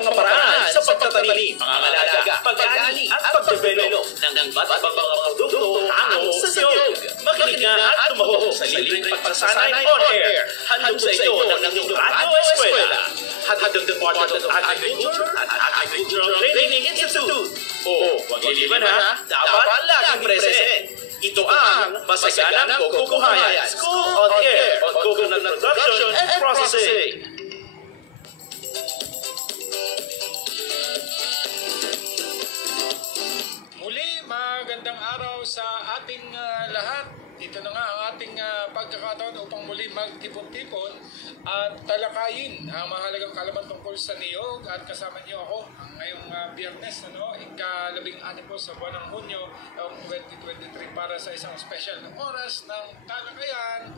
mga paraan sa pagtatanim, pangangalaga, pag-ani at pag-develop ng iba't ibang mga produkto hango sa niyog. Makinig nga at tumahok sa libreng pagsasanay on air. Handog sa iyo ng inyong Radio Eskwela. Hatid ng Department of Agriculture at Agricultural Training Institute. O, huwag iliban ha, dapat laging present. Ito ang Masaganang Kukuhayan School on Air on Coconut Production and Processing. Muli, magandang araw sa ating lahat. Ito na nga ang ating pagkakataon upang muli magtipon-tipon at talakayin ang mahalagang kaalaman tungkol sa niyog, at kasama niyo ako ngayong Biyernes, ika-12 po sa buwan ng Hunyo taong 2023 para sa isang special na oras ng talakayan,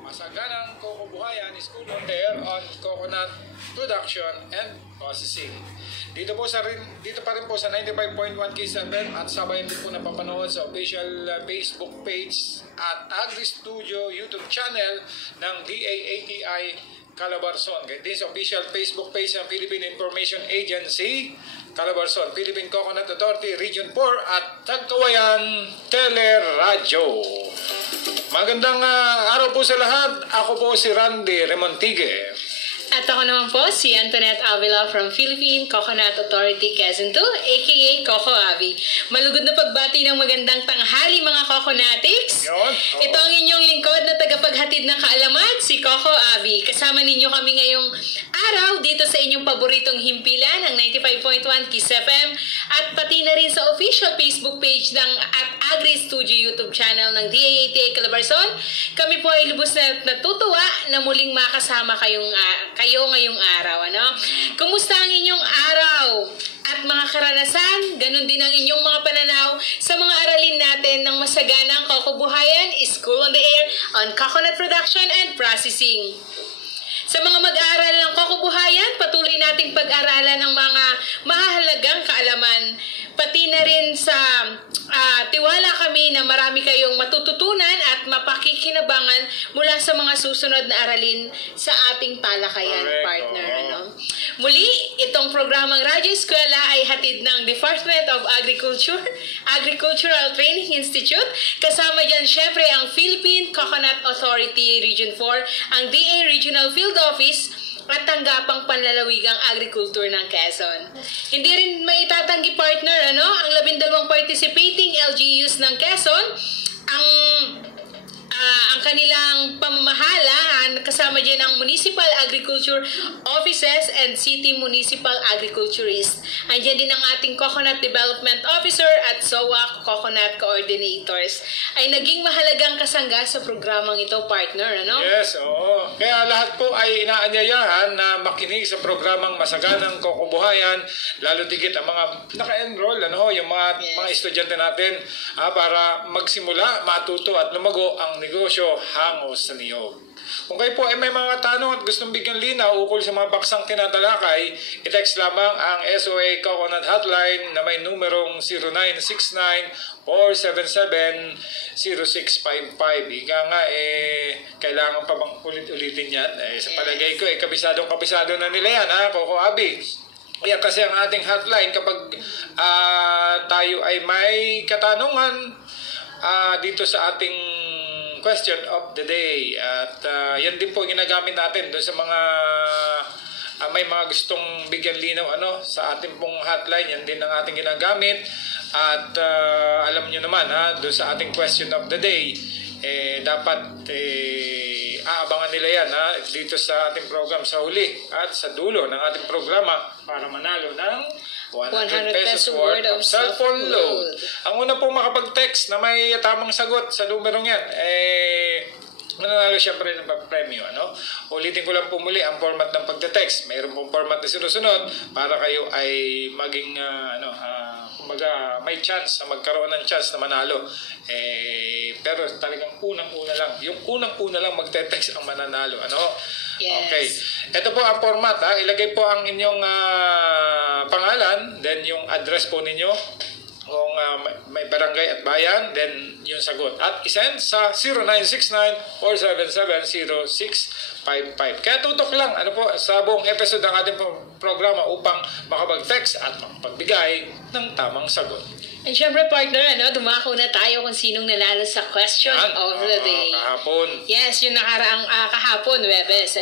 Masaganang Kukubuhayan School on Air on Coconut Production and Processing. Dito pa rin po sa 95.1 K7 at sabayan din po napapanood sa official Facebook page at Agri Studio YouTube channel ng DAATI Calabarzon. Kaya din sa official Facebook page ng Philippine Information Agency Calabarzon, Philippine Coconut Authority Region 4 at Tagkawayan Teleradyo. Magandang araw po sa lahat. Ako po si Randy Remontigue. At ako naman po si Antoinette Avila from Philippine Coconut Authority Quezon 2, aka Coco Avi. Malugod na pagbati ng magandang tanghali mga Coconatics. Ito ang inyong lingkod na tagapaghatid ng kaalaman, si Coco Avi. Kasama ninyo kami ngayong araw dito sa inyong paboritong himpilan, ang 95.1 Kiss FM, at pati na rin sa official Facebook page ng at Agri Studio YouTube channel ng DAATI Calabarzon. Kami po ay lubos na natutuwa na muling makasama kayo ngayong araw. Kumusta ang inyong araw at mga karanasan? Ganon din ang inyong mga pananaw sa mga aralin natin ng Masaganang Kukubuhayan School on the Air on Coconut Production and Processing. Sa mga mag-aaral ng kukubuhayan, patuloy nating pag-aralan ang mga mahalagang kaalaman. Pati na rin sa tiwala kami na marami kayong matututunan at mapakikinabangan mula sa mga susunod na aralin sa ating talakayan, partner. Muli, itong programang Radyo Eskwela ay hatid ng Department of Agriculture, Agricultural Training Institute. Kasama dyan syempre ang Philippine Coconut Authority Region 4, ang DA Regional Field Office, at tanggapang panlalawigang agriculture ng Quezon. Hindi rin maitatanggi, partner, ang 12 participating LGUs ng Quezon, ang kanilang pamamahala, kasama dyan ang Municipal Agriculture Offices and City Municipal Agriculturists. Andiyan din ang ating Coconut Development Officer at SOA Coconut Coordinators. Ay naging mahalagang kasangga sa programang ito, partner, Yes, oo. Kaya lahat po ay inaanyayahan na makinig sa programang Masaganang Kukubuhayan, lalo tigit ang mga naka-enroll, yung mga estudyante natin, para magsimula, matuto at lumago ang negosyo hango sa niyog. Kung kayo po ay may mga tanong at gustong bigyan linaw ukol sa mga paksang tinatalakay, i-text lamang ang SOA Coconut Hotline na may numerong 0969-477-0655. Ika nga, kailangan pa bang ulit-ulitin yan? Sa palagay ko, kabisado na nila yan, Coco Abi. Kaya kasi ang ating hotline, kapag tayo ay may katanungan dito sa ating question of the day, at yan din po ginagamit natin doon sa mga may mga gustong bigyan linaw sa ating pong hotline. Yan din ang ating ginagamit, at alam nyo naman doon sa ating question of the day, dapat aabangan nila yan dito sa ating program sa huli at sa dulo ng ating programa para manalo ng 100 pesos worth of cellphone load. Ang una pong makapag-text na may tamang sagot sa numerong yan, mananalo siyempre ng premyo. Ulitin ko lang po muli ang format ng pagte-text. Mayroon pong format na sinusunod para kayo ay maging kumbaga may chance na magkaroon ng chance na manalo. Pero talagang unang-una lang. Yung unang-una lang magte-text ang mananalo. Yes. Okay. Ito po ang format. Ilagay po ang inyong pangalan, then yung address po ninyo, kung may barangay at bayan, then yung sagot. At isend sa 0969-477-0655. Kaya tutok lang sa buong episode ng ating programa upang makapag-text at makapagbigay ng tamang sagot. And syempre, partner, dumako na tayo kung sinong nanalo sa question of the day. Kahapon. Yes, yung nakaraang kahapon, Webes.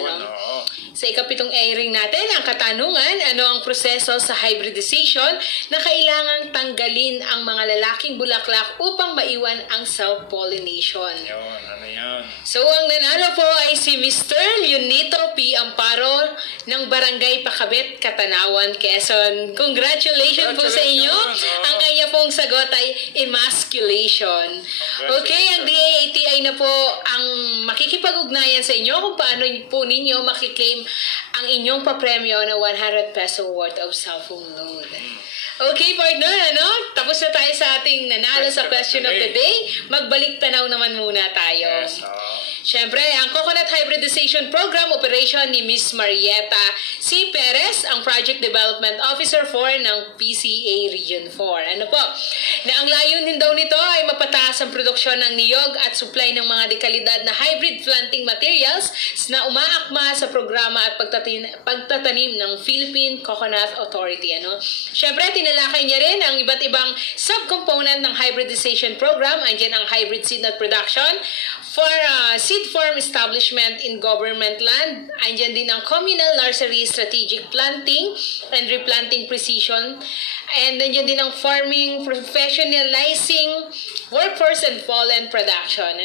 Sa ikapitong airing natin, ang katanungan, ano ang proseso sa hybridization na kailangang tanggalin ang mga lalaking bulaklak upang maiwan ang self-pollination? Yun, ano yan? So, ang nanalo po ay si Mr. Leonito P. Amparo ng Barangay Pakabet, Katanawan, Quezon. Congratulations po sa inyo. Ang kanya pong sagot ay emasculation. Okay, ang DAATI na po ang makikipag-ugnayan sa inyo kung paano po ninyo makiklaim ang inyong papremyo na 100 peso worth of cell phone load. Okay, partner, tapos na tayo sa ating nanalo sa question of the day. Magbalik tanaw naman muna tayo. Yes, Siyempre, ang Coconut Hybridization Program Operation ni Miss Marieta C. Perez, ang Project Development Officer 4 ng PCA Region 4. Ano po? Na ang layunin daw nito ay mapataas ang produksyon ng niyog at supply ng mga dekalidad na hybrid planting materials na umaakma sa programa at pagtatanim ng Philippine Coconut Authority. Siyempre, tinalakay niya rin ang iba't ibang subcomponent ng hybridization program. Andiyan ang hybrid seed nut production for seed farm establishment in government land. Andiyan din ang communal nursery strategic planting and replanting precision. And nandiyan din ang farming professionalizing workforce and pollen production.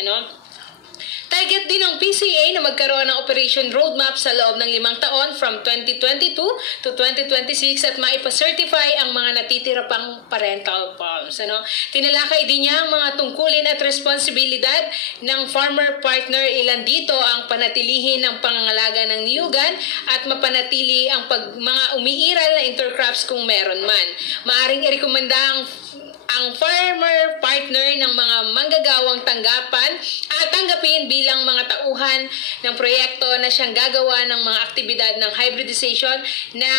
Target din ng PCA na magkaroon ng operation roadmap sa loob ng 5 taon from 2022 to 2026 at maipa-certify ang mga natitira pang parental palms. Tinalakay din niya ang mga tungkulin at responsibilidad ng farmer partner. Ilan dito ang panatilihin ng pangangalaga ng niyugan at mapanatili ang mga umiiral na intercrops kung meron man. Maaring irekomenda ang farmer partner ng mga manggagawang tanggapin bilang mga tauhan ng proyekto na siyang gagawa ng mga aktibidad ng hybridization na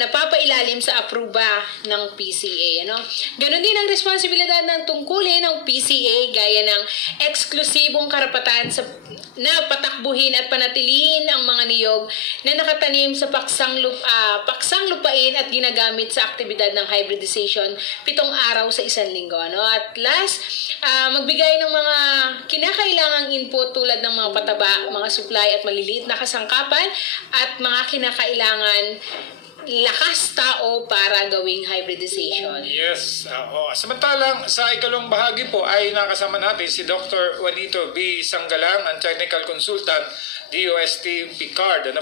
napapailalim sa apruba ng PCA. Ganon din ang responsibilidad ng tungkulin ng PCA gaya ng eksklusibong karapatan na patakbuhin at panatilihin ang mga niyog na nakatanim sa paksang lupain at ginagamit sa aktibidad ng hybridization 7 araw sa isang linggo. At last, magbigay ng mga kinakailangang input tulad ng mga pataba, mga supply at maliliit na kasangkapan at mga kinakailangan lakas tao para gawing hybridization. Yes. Samantalang sa ikalawang bahagi po ay nakasama natin si Dr. Juanito B. Sanggalang, ang Technical Consultant, DOST Picard. At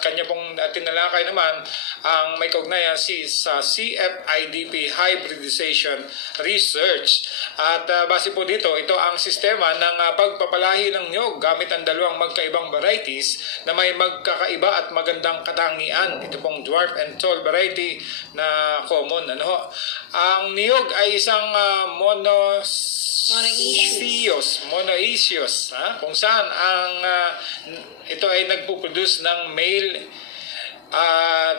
kanya pong tinalakay naman ang may kaugnayan sa CFIDP Hybridization Research. At base po dito, ito ang sistema ng pagpapalahi ng niyog gamit ang dalawang magkaibang varieties na may magkakaiba at magandang katangian. Ito pong dwarf and tall variety na common. Ang niyog ay isang monoecious, kung saan ito ay nagpuproduce ng male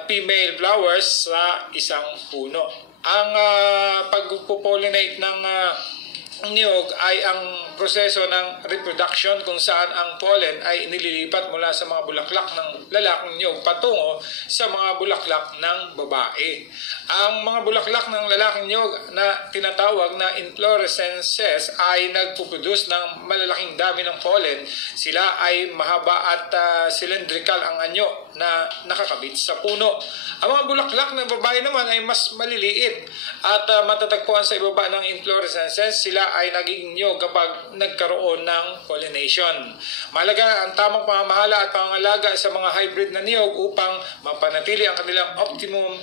female flowers sa isang puno. Ang pagpupollinate ng niyog ay ang proseso ng reproduction kung saan ang pollen ay nililipat mula sa mga bulaklak ng lalaking niyog patungo sa mga bulaklak ng babae. Ang mga bulaklak ng lalaking niyog na tinatawag na inflorescences ay nagpuproduce ng malalaking dami ng pollen. Sila ay mahaba at cylindrical ang anyo na nakakabit sa puno. Ang mga bulaklak ng babae naman ay mas maliliit at matatagpuan sa ibaba ng inflorescences. Sila ay naging niyog kapag nagkaroon ng pollination. Mahalaga ang tamang pamamahala at pangangalaga sa mga hybrid na niyog upang mapanatili ang kanilang optimum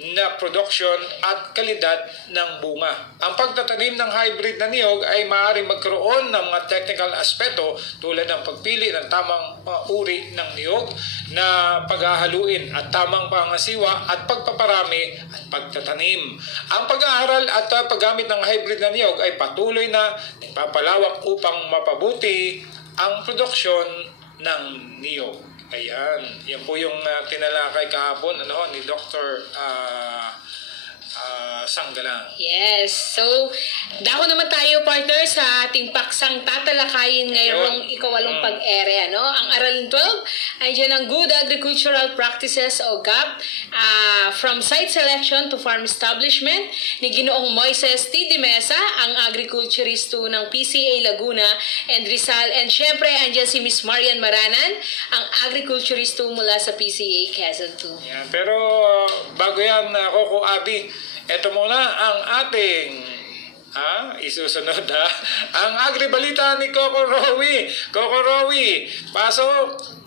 na production at kalidad ng bunga. Ang pagtatanim ng hybrid na niyog ay maaaring magkaroon ng mga technical aspeto tulad ng pagpili ng tamang uri ng niyog na paghahaluin at tamang pangasiwa at pagpaparami at pagtatanim. Ang pag-aaral at paggamit ng hybrid na niyog ay patuloy na nagpapalawak upang mapabuti ang produksyon ng niyog. Ayan, yan po yung tinalakay kahapon ni Dr. sanggalang. Yes. So, dako naman tayo, partner, sa ating paksang tatalakayin ngayong ikawalong pag-ere. Ano? Ang Aralin 12 ay dyan ang Good Agricultural Practices o GAP, from site selection to farm establishment ni Ginoong Moises T. De Mesa, ang agriculturisto ng PCA Laguna and Rizal. And syempre, andyan si Miss Marian Maranan, ang agriculturisto mula sa PCA Quezon 2. Yan. Pero bago yan, Coco Abby, ito muna ang ating isusunod ang agribalita ni Coco Rowie. Coco Rowie, pasok!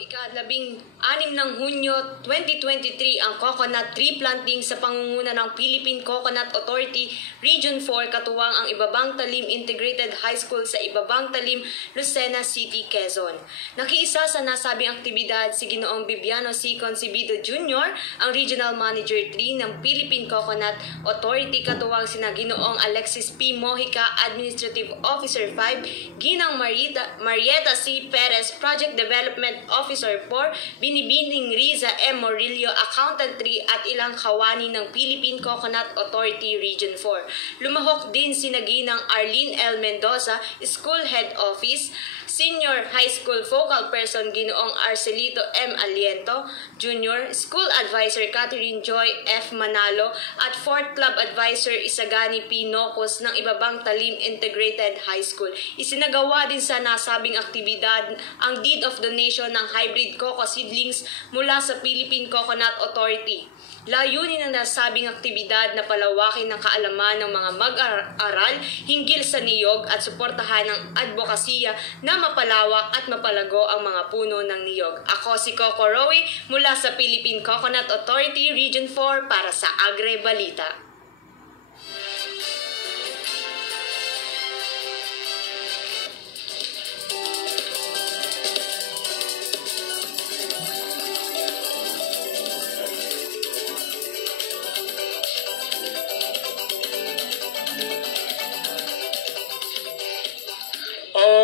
Ika-16 ng Hunyo 2023 ang coconut tree planting sa pangunguna ng Philippine Coconut Authority Region 4 katuwang ang Ibabang Talim Integrated High School sa Ibabang Talim, Lucena City, Quezon. Nakiisa sa nasabing aktibidad si Ginoong Bibiano C. Concebido Jr., ang Regional Manager 3 ng Philippine Coconut Authority katuwang sina Ginoong Alexis P. Mojica, Administrative Officer 5, Ginang Marieta C. Perez, Project Development Officer 4, Binibining Riza M. Morillo, Accountant 3 at ilang kawani ng Philippine Coconut Authority Region 4. Lumahok din si Naginang Arlene L. Mendoza, School Head Office, Senior High School Focal Person Ginoong Arcelito M. Aliento, Junior, School Advisor Catherine Joy F. Manalo at 4th Club Advisor Isagani P. Nocos ng Ibabang Talim Integrated High School. Isinagawa din sa nasabing aktibidad ang Deed of Donation ng hybrid coco seedlings mula sa Philippine Coconut Authority. Layunin ng nasabing aktibidad na palawakin ng kaalaman ng mga mag-aaral hinggil sa niyog at suportahan ng advokasya na mapalawak at mapalago ang mga puno ng niyog. Ako si Coco Rowie mula sa Philippine Coconut Authority Region 4 para sa Agri Balita.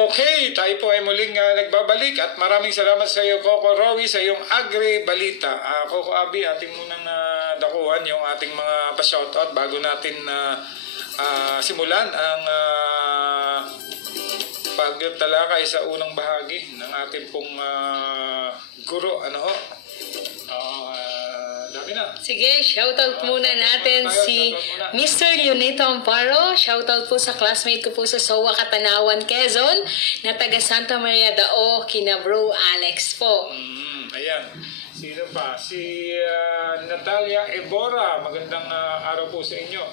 Okay, tayo po ay muling nagbabalik at maraming salamat sa iyo, Coco Rowie, sa iyong Agri Balita. Coco Abby, ating munang dakuhan yung ating mga pa-shoutout bago natin simulan ang pagtalakay sa unang bahagi ng ating pong guro. Dami na. Sige, shoutout muna natin si Mr. Leonito Amparo. Shoutout po sa classmate ko po sa SOA Katanawan, Quezon, na taga Santa Maria Dao, kina Bro Alex po. Ayan. Sino pa? Si Natalia Ebora. Magandang araw po sa inyo.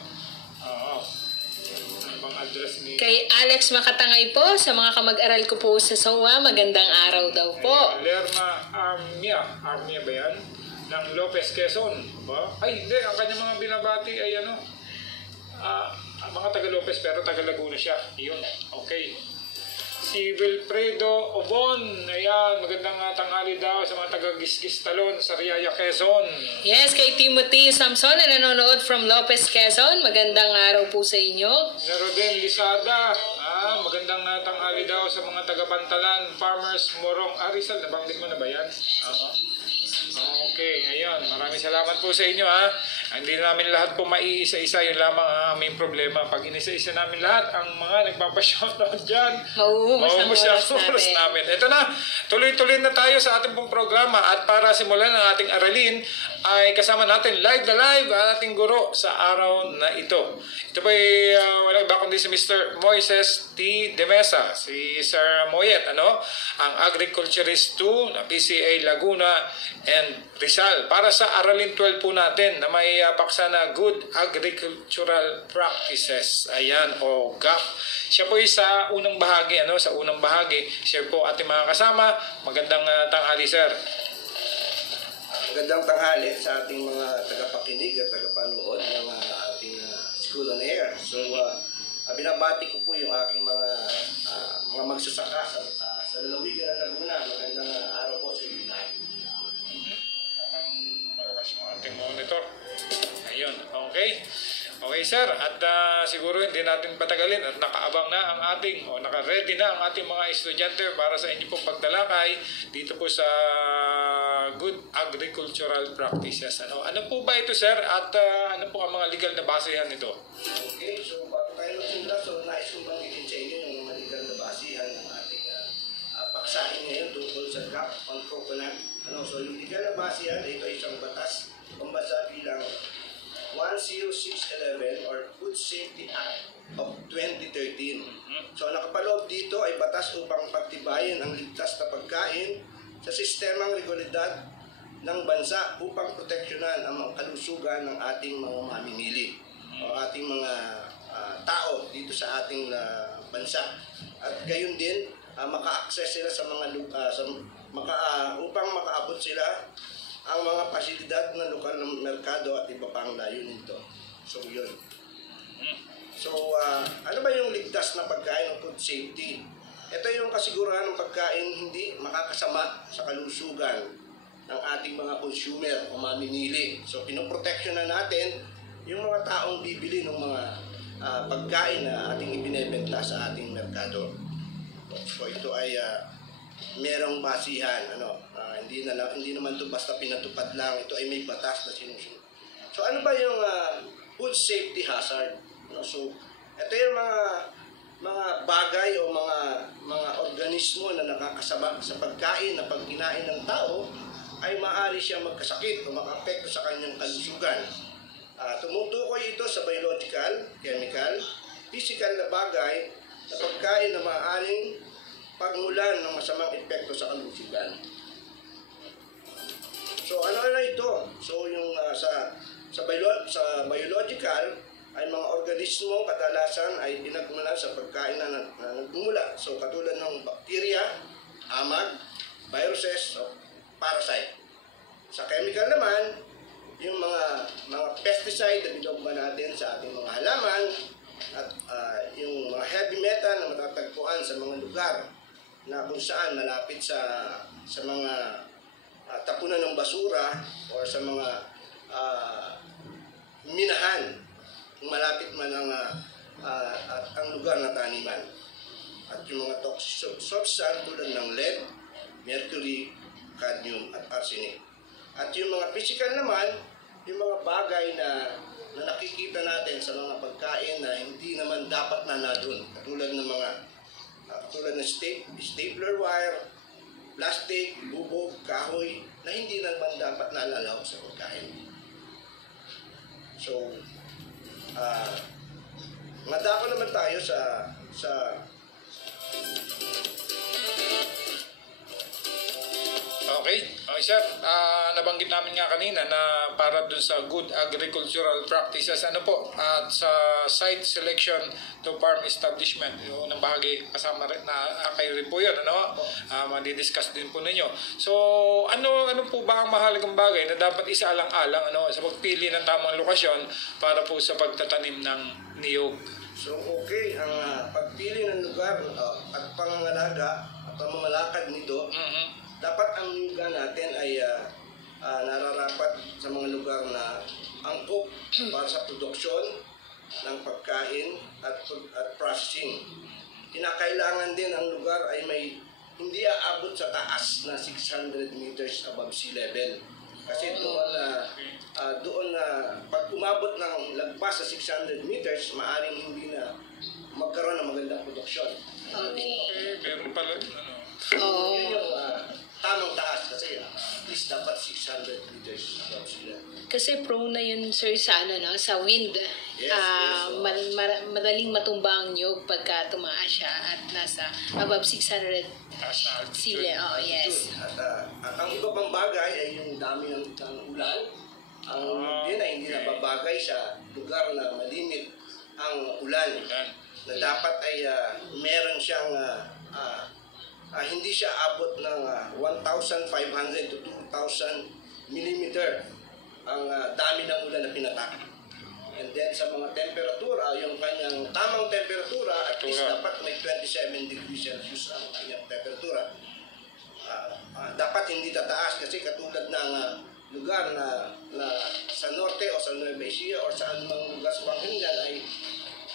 Ano bang address ni... Kay Alex Makatangay po, sa mga kamag-aral ko po sa SOA, magandang araw daw po. Lerma Armia. Armia ba yan? Ng Lopez, Quezon. Ay, hindi. Ang kanyang mga binabati ay mga taga Lopez pero taga Laguna siya. Yun. Okay. Si Wilfredo Obon. Ayan. Magandang tanghali daw sa mga taga Gisgis Talon sa Riaya, Quezon. Yes, kay Timothy Samson na nanonood from Lopez, Quezon. Magandang araw po sa inyo. Neroden Lisada. Magandang tanghali daw sa mga taga Pantalan Farmers Morong Arizal. Nabanggit mo na ba yan? Okay, ayun. Maraming salamat po sa inyo Hindi namin lahat po maiisa-isa, yun lamang ang aming problema. Pag inisa-isa namin lahat, ang mga nagpapashoutout dyan, mauubos ang oras namin. Ito na, tuloy-tuloy na tayo sa ating pong programa at para simulan ang ating aralin, ay kasama natin live na live ang ating guro sa araw na ito. Ito po ay walang iba kundi si Mr. Moises T. De Mesa, si Sir Moyet, ang agriculturist 2 na PCA Laguna and Rizal. Para sa aralin 12 po natin na may paksa na Good Agricultural Practices. Ayan, o GAP. Siya po ay sa unang bahagi, sa unang bahagi. Siya po ating mga kasama. Magandang tanghali, sir. Magandang tanghali sa ating mga tagapakinig at tagapanood ng ating School on Air. So, binabati ko po yung aking mga magsasaka sa lalawigan ng Laguna. Magandang araw po sa inyo. Okay sir, at siguro hindi natin patagalin at nakaabang na ang ating o naka-ready na ang ating mga estudyante para sa inyo pong pagtalakay dito po sa Good Agricultural Practices. Ano po ba ito sir at ano po ang mga legal na basehan nito? Okay, so bago tayo magsimula, so nais kong banggitin sa inyo yung mga legal na basihan ng ating paksahin ngayon tungkol sa DRAP on coconut. So yung legal na basihan, ito ay isang batas pambasa bilang 10611 or Food Safety Act of 2013. So nakapaloob dito ay batas upang pagtibayin ang ligtas na pagkain sa sistemang regulidad ng bansa upang proteksyonan ang mga kalusugan ng ating mga mamimili o ating mga tao dito sa ating bansa. At gayon din, maka-access sila sa mga upang makaabot sila ang mga pasilidad ng lokal ng merkado at iba pang layunin nito. So yun. So ano ba yung ligtas na pagkain o food safety? Ito yung kasigurahan ng pagkain hindi makakasama sa kalusugan ng ating mga consumer o mamimili. So pinoproteksyon na natin yung mga taong bibili ng mga pagkain na ating ibinebenta sa ating merkado. So ito ay merong basihan, hindi naman ito basta pinatupad lang, ito ay may batas na sinusunod. So ano ba yung food safety hazard? So ito yung mga bagay o mga organismo na nakakasama sa pagkain na pag kinain ng tao ay maaari siyang magkasakit o makaapekto sa kanyang kalusugan. Tumutukoy ito sa biological, chemical, physical na bagay na pagkain na maaaring pagmulan ng masamang epekto sa kalusugan. So ano na ito? So yung sa biological ay mga organismo kadalasan ay pinagmulan sa pagkain na nagmumula. So katulad ng bacteria, amag, viruses, o parasite. Sa chemical naman, yung mga pesticide na binogba natin sa ating mga halaman at yung mga heavy metal na matatagpuan sa mga lugar na kung saan malapit sa mga tapunan ng basura o sa mga minahan kung malapit man ang lugar na taniman. At yung mga toxic substance tulad ng lead, mercury, cadmium at arsenic. At yung mga physical naman, yung mga bagay na nakikita natin sa mga pagkain na hindi naman dapat na doon. Katulad ng stapler wire, plastic, bubog, kahoy, na hindi naman dapat nalalaw sa pagkain. So, madako naman tayo sa Okay, sir, nabanggit namin nga kanina na para dun sa good agricultural practices, ano po, at sa site selection to farm establishment, yung unang bahagi kasama rin na kayo rin po yun, madidiscuss din po ninyo. So, ano po ba ang mahalagang bagay na dapat isaalang-alang sa pagpili ng tamang lokasyon para po sa pagtatanim ng niyog? So, okay, ang pagpili ng lugar at pangangalaga at pamamalakad nito, dapat ang lugar natin ay nararapat sa mga lugar na angkop para sa produksyon ng pagkain at processing. Kinakailangan din ang lugar ay may hindi aabot sa taas na 600 meters above sea level. Kasi doon na pag umabot ng lagpas sa 600 meters, maaaring hindi na magkaroon ng magandang produksyon. Okay. Meron pala, Yun yung tamang taas kasi at least dapat 600 meters above sea level. Kasi prone na yun, sir, sa sa wind. Yes, Madaling matumba ang niyog pagka tumaas siya at nasa above 600 sila. Oh, yes. At ang iba pang bagay ay yung dami ng ulan. Ang yun ay hindi nababagay sa lugar na malimit ang ulan. Na dapat ay meron siyang hindi siya abot ng 1,500 to 2,000 millimeter ang dami ng ulan na pinatak. And then sa mga temperatura, yung kanyang tamang temperatura, at least dapat may 27 degrees Celsius ang kanyang temperatura. Dapat hindi tataas kasi katulad ng lugar na sa norte o sa Nueva Ecija o sa anumang lugar sa Pangasinan ay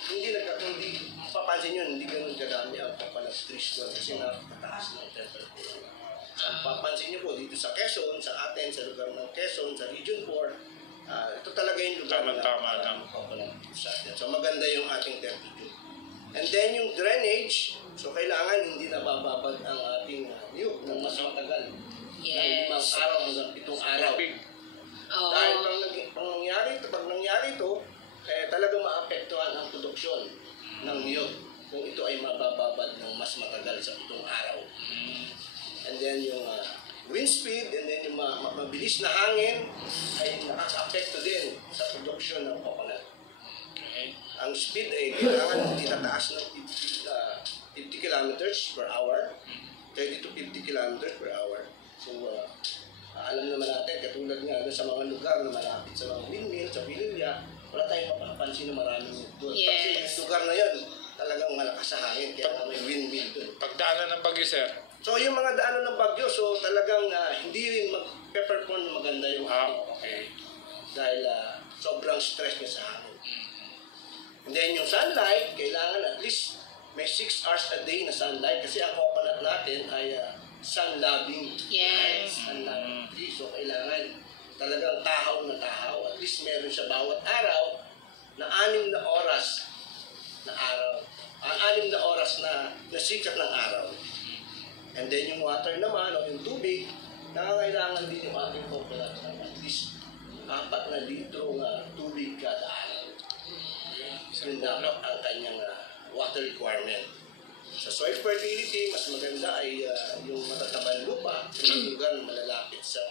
hindi papansin nyo, hindi ganun kadami ang coconut trees doon kasi napakataas ng temperature. Papansin nyo po dito sa Quezon, sa atin, sa lugar ng Quezon, sa Region 4, ito talaga yung lugar Tama. coconut trees sa atin. So maganda yung ating temperature. And then yung drainage, so kailangan hindi nabababad ang ating niyog ng mas matagal. Yes. Ng 5 araw hanggang 7 araw. Oo. Dahil pag nangyari ito, talagang maapektuhan ang produksyon ng niyog kung ito ay mabababad ng mas matagal sa 7 araw. And then yung wind speed, and then yung mabilis na hangin ay nakaka-apekto din sa produksyon ng coconut. Okay. Ang speed ay kailangan itataas ng 50 kilometers per hour, 30 to 50 kilometers per hour. So, alam naman natin, katulad nga sa mga lugar na malapit sa mga windmill, sa Pililla, wala tayong mapapansin na maraming doon. Yes. Kasi yung lugar na yan, talagang malakas sa hangin, kaya may windmill doon. Pagdaanan ng bagyo, sir. So, yung mga daanan ng bagyo, so talagang hindi rin mag-perform na maganda yung hangin. Okay. Dahil sobrang stress niya sa hangin. And then yung sunlight, kailangan at least may 6 hours a day na sunlight kasi ang coconut natin ay sun-loving. Yes. Sun-loving tree. So kailangan talagang tahaw na tahaw. At least meron siya bawat araw na 6 na oras na araw. 6 na oras na sikat ng araw. And then yung water naman o yung tubig, nakakailangan din yung ating coconut ng at least 4 na litro na tubig kada araw. Yun dapat ang kanyang water requirement. Sa soil fertility, mas maganda ay yung matatabang lupa, yung lugar na malalapit sa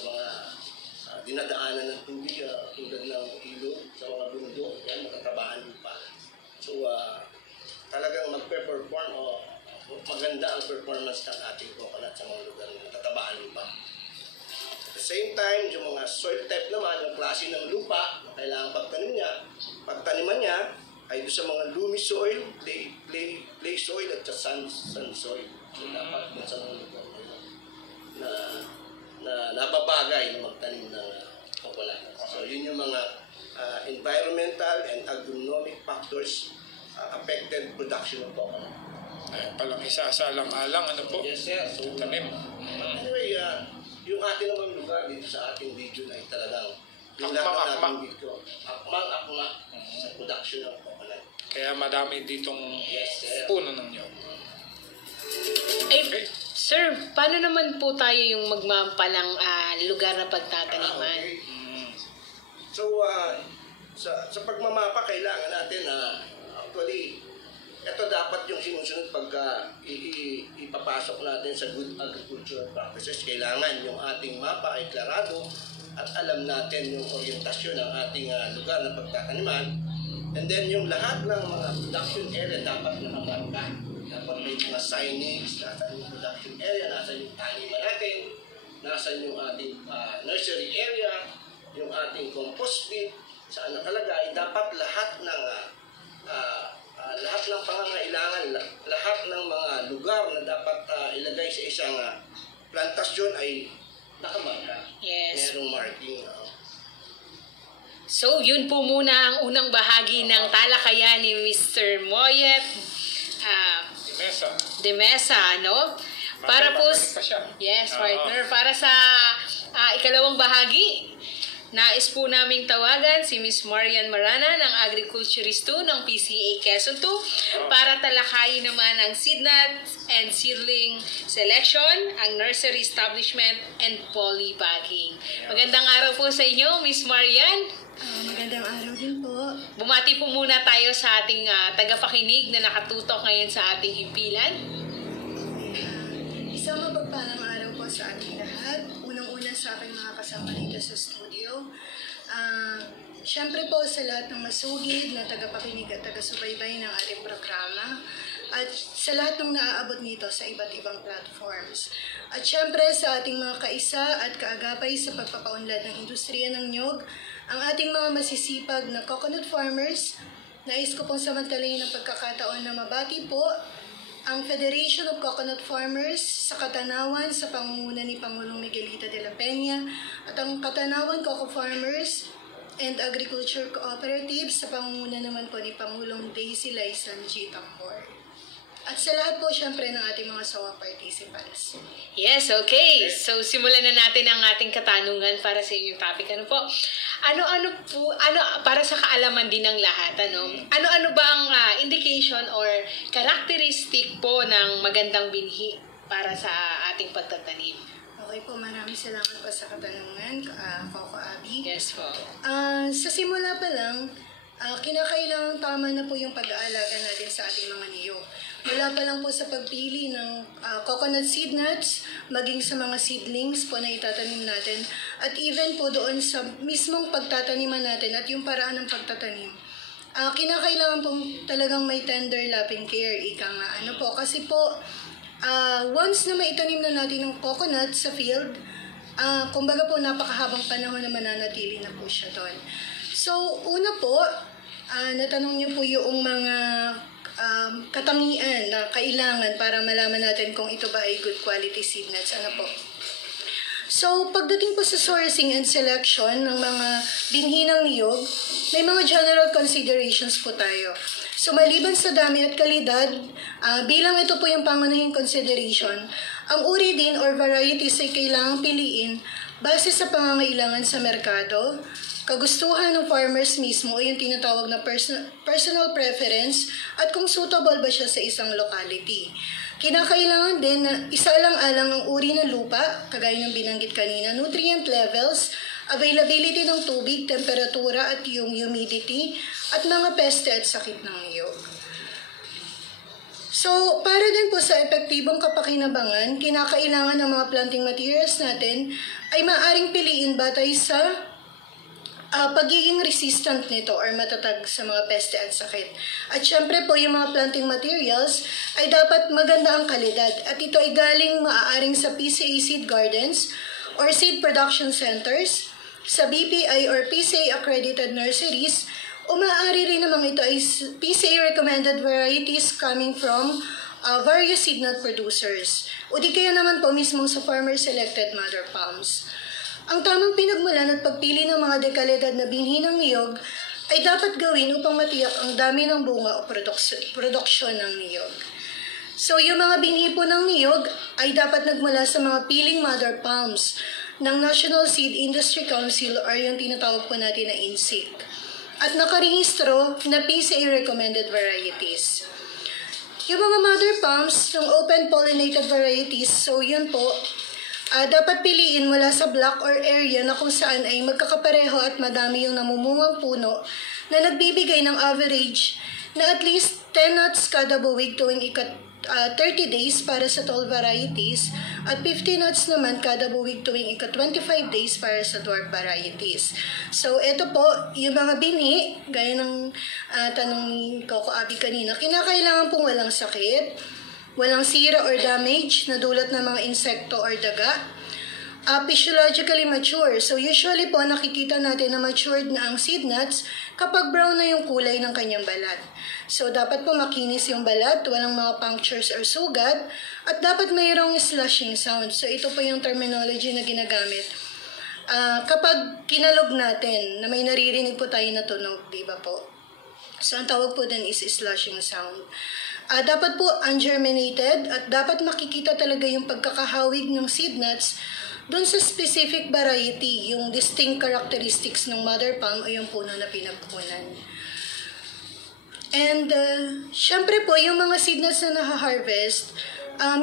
mga dinadaanan ng tubig, tulad ng ilog, sa mga bundok, yan, matatabahan lupa. So, talagang magpe-perform o maganda ang performance ng ating coconut sa mga lugar na matatabahan lupa. At the same time, yung mga soil type naman, yung klase ng lupa na kailangan pagtaniman niya, ay doon sa mga loamy soil, clay soil at sun soil. So, dapat doon sa mga lugar na nababagay na magtanim ng coconut. So, yun yung mga environmental and agronomic factors affected production of coconut. Ayan palang isa-alang-alang, ano po? Yes, sir. So, Tanim. Anyway, yung ating naman lugar dito sa ating region ay talagang yung lahat ng ating dito, akmang-akma sa production ng coconut. Kaya madami ditong Yes, sir. puno ng nyog. Eh, sir, paano naman po tayo yung magmampalang lugar na pagtataniman? Okay. So, sa pagmamapa, kailangan natin actually, ito dapat yung sinusunod pagka ipapasok natin sa good agricultural practices. Kailangan yung ating mapa ay klarado at alam natin yung orientasyon ng ating lugar na pagtataniman. And then yung lahat ng mga production area dapat nakamarka. Dapat may mga signage, nasa yung production area, nasa yung taniman natin, nasa yung ating nursery area, yung ating compost bin, saan nakalagay. Dapat lahat ng pangangailangan, lahat ng mga lugar na dapat ilagay sa isang plantasyon ay nakamarka. Yes. Merong marking. So, yun po muna ang unang bahagi ng talakayan ni Mr. Moyet de Mesa, no? Para po, yes, partner, para sa ikalawang bahagi, nais po naming tawagan si Ms. Marian Marana ng Agriculturist 2 ng PCA Quezon 2 para talakayin naman ang seed nut and seedling selection, ang nursery establishment, and polybagging. Magandang araw po sa inyo, Ms. Marian. Magandang araw din po. Bumati po muna tayo sa ating tagapakinig na nakatutok ngayon sa ating himpilan. Isang mapagpalang araw po sa ating lahat. Unang-una sa aking mga kasama dito sa studio. Siyempre po sa lahat ng masugid na tagapakinig at taga-subaybay ng ating programa. At sa lahat ng naaabot nito sa iba't ibang platforms. At siyempre sa ating mga kaisa at kaagapay sa pagpapaunlad ng industriya ng nyog, ang ating mga masisipag na coconut farmers, nais ko pong samantalahin ang pagkakataon na mabati po ang Federation of Coconut Farmers sa Katanawan sa pangunguna ni Pangulong Miguelito de la Peña at ang Katanawan Coco Farmers and Agriculture Cooperatives sa pangunguna naman po ni Pangulong Daisy Laisan G. Tambor. At sa lahat po, syempre, ng ating mga SOA participants. Yes, okay. So, simulan na natin ang ating katanungan para sa inyong topic. Ano po? Para sa kaalaman din ng lahat, ano ba ang indication or characteristic po ng magandang binhi para sa ating pagtatanim? Okay po, maraming salamat po sa katanungan, Coco Abby. Yes po. Sa simula pa lang, kinakailangan tama na po yung pag-aalaga natin sa ating mga niyog. Mula pa lang po sa pagpili ng coconut seed nuts, maging sa mga seedlings po na itatanim natin, at even po doon sa mismong pagtataniman natin at yung paraan ng pagtatanim. Kinakailangan po talagang may tender loving care, ika nga. Kasi po, once na maitanim na natin ng coconut sa field, kumbaga po napakahabang panahon na mananatili na po siya doon. So, una po, natanong niyo po yung mga katangian na kailangan para malaman natin kung ito ba ay good quality seed nuts. So, pagdating po sa sourcing and selection ng mga binhi ng niyog, may mga general considerations po tayo. So, maliban sa dami at kalidad, bilang ito po yung pangunahing consideration, ang uri din or varieties ay kailangang piliin base sa pangangailangan sa merkado, kagustuhan ng farmers mismo o yung tinatawag na personal preference at kung suitable ba siya sa isang locality. Kinakailangan din na isaalang-alang ang uri ng lupa, kagaya ng binanggit kanina, nutrient levels, availability ng tubig, temperatura at yung humidity, at mga peste at sakit ng niyog. So, para din po sa epektibong kapakinabangan, kinakailangan ng mga planting materials natin ay maaaring piliin batay sa pagiging resistant nito or matatag sa mga peste at sakit. At syempre po, yung mga planting materials ay dapat maganda ang kalidad at ito ay galing maaaring sa PCA Seed Gardens or Seed Production Centers, sa BPI or PCA Accredited Nurseries, o maaari rin naman ito ay PCA Recommended Varieties coming from various seed nut producers, o di kaya naman po mismo sa farmer-selected mother palms. Ang tamang pinagmulan at pagpili ng mga dekalidad na binhi ng niyog ay dapat gawin upang matiyak ang dami ng bunga o produksyon ng niyog. So, yung mga binhi po ng niyog ay dapat nagmula sa mga piling mother palms ng National Seed Industry Council or yung tinatawag po natin na INSIC, at nakarehistro na PCA Recommended Varieties. Yung mga mother palms ng open pollinated varieties, so yun po, dapat piliin mula sa block or area na kung saan ay magkakapareho at madami yung namumungang puno na nagbibigay ng average na at least 10 nuts kada buwig tuwing 30 days para sa tall varieties at 50 nuts naman kada buwig tuwing 25 days para sa dwarf varieties. So, ito po, yung mga binhi, gaya ng tanong ni Coco Abby kanina, kinakailangan pong walang sakit, walang sira or damage na dulot ng mga insekto or daga. Physiologically mature. So usually po nakikita natin na matured na ang seed nuts kapag brown na yung kulay ng kanyang balat. So dapat po makinis yung balat, walang mga punctures or sugat, at dapat mayroong slushing sound. So ito po yung terminology na ginagamit. Kapag kinalog natin na may naririnig po tayo na tunog, di ba po? So ang tawag po din is slushing sound. Dapat po ungerminated at dapat makikita talaga yung pagkakahawig ng seed nuts doon sa specific variety, yung distinct characteristics ng mother palm o yung puno na pinagkunan. And syempre po, yung mga seed nuts na naha-harvest,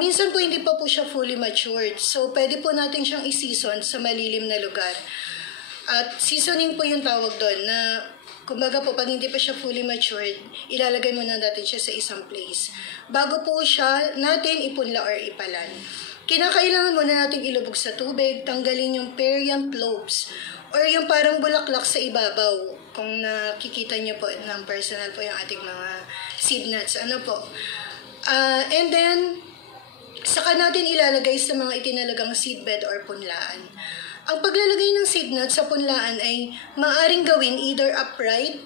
minsan po hindi pa po siya fully matured. So pwede po natin siyang i-season sa malilim na lugar. At seasoning po yung tawag doon na kumbaga po, pag hindi pa siya fully matured, ilalagay muna natin siya sa isang place. Bago po siya natin ipunla or ipalan. Kinakailangan muna natin ilubog sa tubig, tanggalin yung perianth lobes or yung parang bulaklak sa ibabaw. Kung nakikita niyo po ng personal po yung ating mga seed nuts. And then, saka natin ilalagay sa mga itinalagang seedbed or punlaan. Ang paglalagay ng seed nuts sa punlaan ay maaaring gawin either upright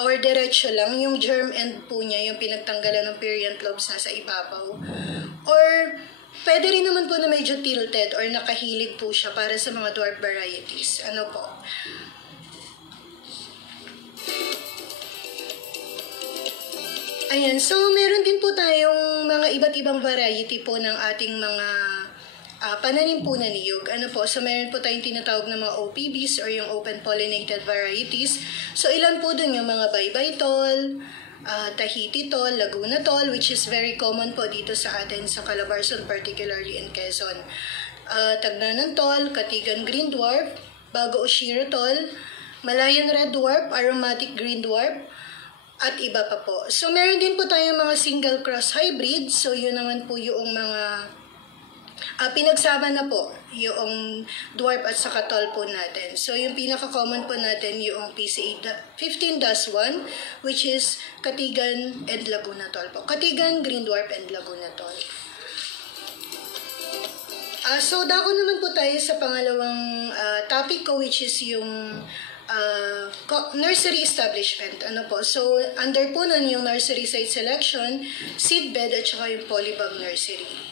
or diretso lang, yung germ end po niya, yung pinagtanggalan ng perianth lobes na sa ibabaw. Or pwede rin naman po na medyo tilted or nakahilig po siya para sa mga dwarf varieties. Ano po? Ayan, so meron din po tayong mga iba't ibang variety po ng ating mga pananim po na niyog. Ano po, so meron po tayong tinatawag na mga OPVs or yung open pollinated varieties. So ilan po dun yung mga Baybay Tol, Tahiti Tol, Laguna Tol, which is very common po dito sa atin sa Calabarzon, particularly in Quezon. Tagnanan Tol, Katigan Green Dwarf, Bago Oshiro Tol, Malayan Red Dwarf, Aromatic Green Dwarf, at iba pa po. So, meron din po tayong mga single cross hybrid. So, yun naman po yung mga pinagsama na po yung dwarf at saka tall po natin. So, yung pinaka-common po natin yung PCA 15-1, which is Katigan and Laguna Tol po. Katigan, Green Dwarf, and Laguna Tol. So, dako naman po tayo sa pangalawang topic ko, which is yung nursery establishment. Ano po? So, under po nun yung nursery site selection, seedbed, at saka yung polybag nursery.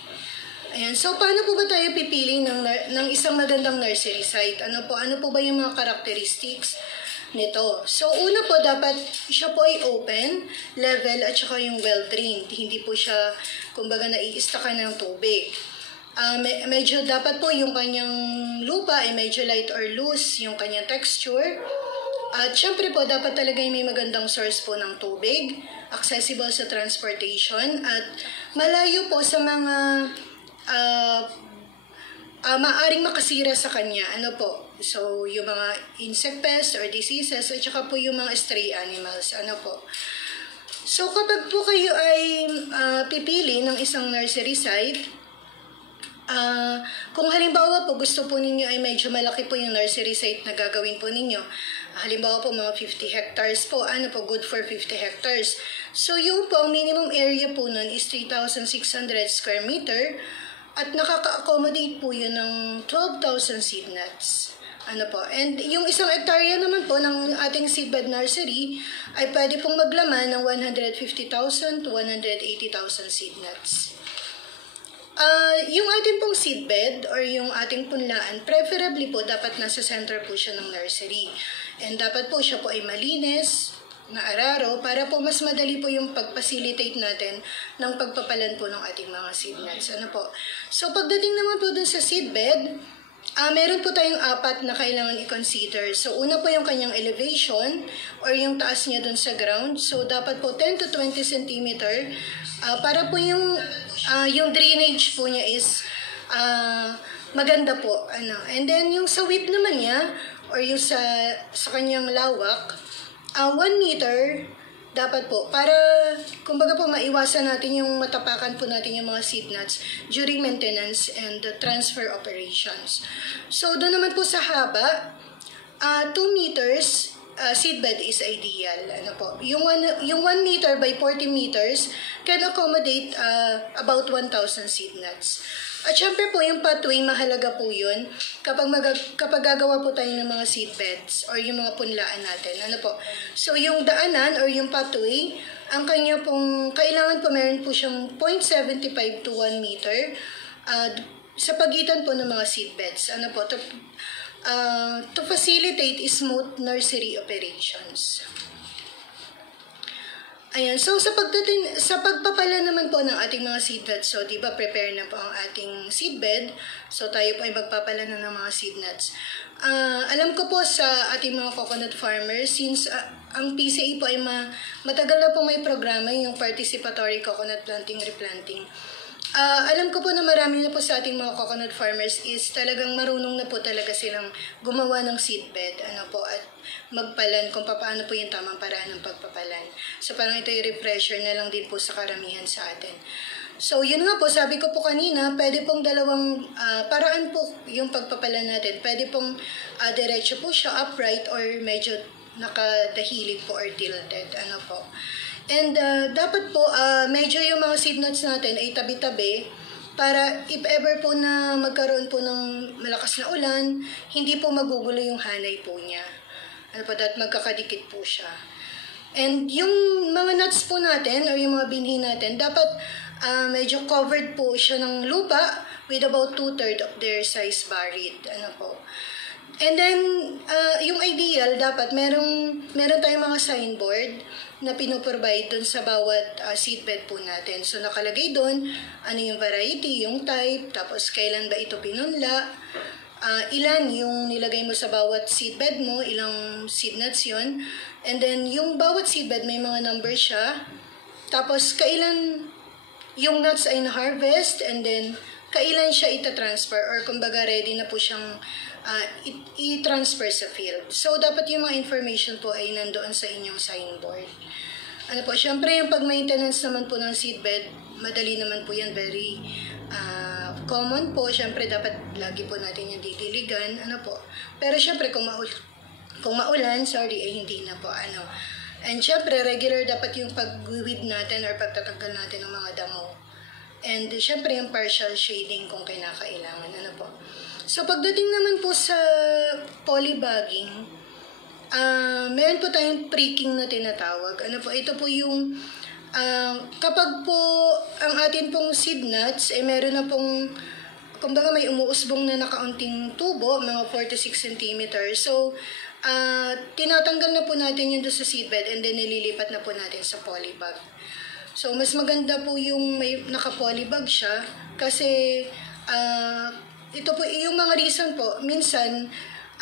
Ayan. So, paano po ba tayo pipili ng isang magandang nursery site? Ano po ba yung mga characteristics nito? So, una po, dapat siya po ay open, level, at saka yung well-drained. Hindi po siya, kumbaga, naiistakan ng tubig. Medyo dapat po yung kanyang lupa ay medyo light or loose, yung kanyang texture. At syempre po, dapat talaga may magandang source po ng tubig, accessible sa transportation, at malayo po sa mga maaring makasira sa kanya. Ano po? So, yung mga insect pests or diseases, at saka po yung mga stray animals. Ano po? So, kapag po kayo ay pipili ng isang nursery site, kung halimbawa po gusto po ninyo ay medyo malaki po yung nursery site na gagawin po ninyo, halimbawa po mga 50 hectares po, good for 50 hectares. So yung po, ang minimum area po nun is 3,600 square meter at nakaka-accommodate po yun ng 12,000 seed nuts. And yung isang hektarya naman po ng ating seedbed nursery ay pwede pong maglaman ng 150,000 to 180,000 seed nuts. Yung ating pong seedbed or yung ating punlaan, preferably po dapat nasa center po siya ng nursery. And dapat po siya po ay malinis, na araro, para po mas madali po yung pag-facilitate natin ng pagpapalan po ng ating mga seed nuts. So pagdating naman po dun sa seedbed, meron po tayong 4 na kailangan i-consider. So una po yung kanyang elevation or yung taas niya dun sa ground. So dapat po 10 to 20 cm para po yung drainage po niya is maganda po. And then yung sa width naman niya or yung sa kanyang lawak, 1 meter dapat po para kumbaga po maiwasan natin yung matapakan po natin yung mga seed nuts during maintenance and the transfer operations. So doon naman po sa haba, 2 meters seedbed is ideal. Yung 1 meter by 40 meters can accommodate about 1,000 seed nuts. At syempre po, yung pathway, mahalaga po yun kapag gagawa po tayo ng mga seedbeds or yung mga punlaan natin. So yung daanan or yung pathway, ang kanya pong, kailangan po meron po siyang 0.75 to 1 meter sa pagitan po ng mga seedbeds. To facilitate smooth nursery operations. Ayan, so sa pagpapala naman po ng ating mga seedbeds, so diba prepare na po ang ating seedbed, so tayo po ay magpapala na ng mga seed nuts. Alam ko po sa ating mga coconut farmers, since ang PCA po ay matagal na po may programa, yung Participatory Coconut Planting Replanting. Alam ko po na marami na po sa ating mga coconut farmers is talagang marunong na po talaga silang gumawa ng seedbed, at magpalan kung paano po yung tamang paraan ng pagpapalan. So parang ito yung refresher na lang din po sa karamihan sa atin. So yun nga po, sabi ko po kanina, pwede pong dalawang paraan po yung pagpapalan natin. Pwede pong diretso po siya, upright, or medyo nakadahilig po or tilted. And dapat po, medyo yung mga seed nuts natin ay tabi-tabi para if ever po na magkaroon po ng malakas na ulan, hindi po magugulo yung hanay po niya. Dapat magkakadikit po siya. And yung mga nuts po natin or yung mga binhi natin, dapat medyo covered po siya ng lupa with about 2/3 of their size buried. Ano po. And then, yung ideal, dapat meron tayong mga signboard na pinoprovide dun sa bawat seedbed po natin. So, nakalagay dun, ano yung variety, yung type, tapos kailan ba ito pinunla, ilan yung nilagay mo sa bawat seedbed mo, ilang seed nuts yun. And then, yung bawat seedbed may mga number siya. Tapos, kailan yung nuts ay na-harvest, and then, kailan siya ita-transfer, or kumbaga ready na po siyang i-transfer sa field. So, dapat yung mga information po ay nandoon sa inyong signboard. Ano po, syempre yung pag-maintenance naman po ng seedbed, madali naman po yan, very common po. Syempre, dapat lagi po natin yung didiligan. Ano po. Pero syempre, kung maulan, ay hindi na po. Ano. And syempre, regular dapat yung pag-weed natin or pagtatanggal natin ng mga damo. And syempre, yung partial shading kung kinakailangan. Ano po. So, pagdating naman po sa polybagging, meron po tayong pricking na tinatawag. Ano po, ito po yung kapag po ang atin pong seed nuts ay meron na pong, kumbaga may umuusbong na nakaunting tubo, mga 4 to 6 cm. So, tinatanggal na po natin yun doon sa seedbed and then nililipat na po natin sa polybag. So, mas maganda po yung may naka-polybag siya kasi ito po, yung mga reason po, minsan,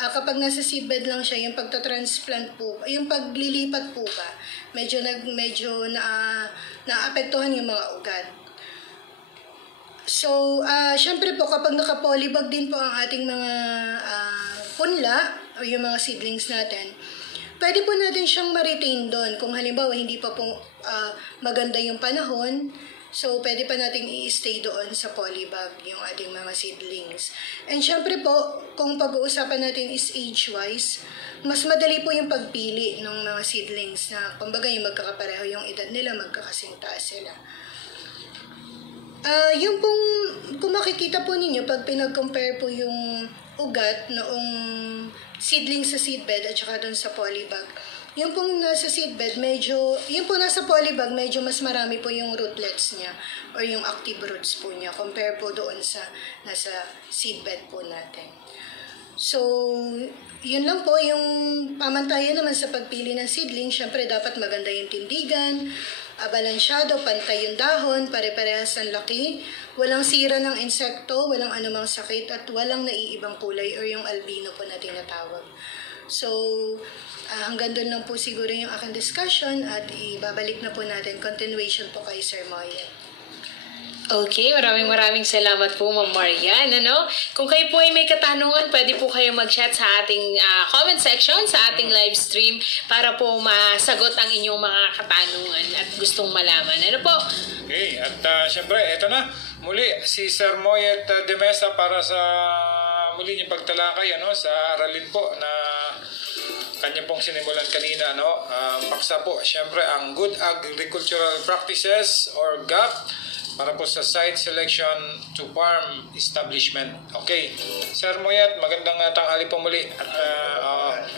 kapag nasa seedbed lang siya, yung pagta-transplant po, yung paglilipat po ba, medyo naapektuhan yung mga ugat. So, syempre po, kapag naka-polybag din po ang ating mga punla, o yung mga seedlings natin, pwede po natin siyang ma-retain doon. Kung halimbawa, hindi pa po maganda yung panahon, so, pwede pa nating i-stay doon sa polybag yung ating mga seedlings. And syempre po, kung pag-uusapan natin is age-wise, mas madali po yung pagpili ng mga seedlings na, kumbaga, yung magkakapareho yung edad nila, magkakasing taas sila. Yung pong, kung makikita po ninyo, pag pinag-compare po yung ugat noong seedling sa seedbed at saka doon sa polybag, yung pong nasa seedbed, yung po nasa polybag, medyo mas marami po yung rootlets niya or yung active roots po niya compare po doon sa nasa seedbed po natin. So, yun lang po yung pamantayan naman sa pagpili ng seedling. Syempre, dapat maganda yung tindigan, balansyado, pantay yung dahon, pare-parehas ang laki, walang sira ng insekto, walang anumang sakit, at walang naiibang kulay or yung albino po na tinatawag. So, hanggang doon lang po siguro yung aking discussion at ibabalik na po natin. Continuation po kay Sir Moyet. Okay, maraming salamat po, Ma'am Marian. Kung kayo po ay may katanungan, pwede po kayo mag-chat sa ating comment section, sa ating live stream, para po masagot ang inyong mga katanungan at gustong malaman. Ano po? Okay, at syempre, eto na. Muli, si Sir Moyet de Mesa para sa muli niyong pagtalakay sa aralin po na kanya pong sinimulan kanina, paksa po, syempre, ang Good Agricultural Practices or GAP para po sa Site Selection to Farm Establishment. Okay. Sir Moyet, magandang tanghali po muli at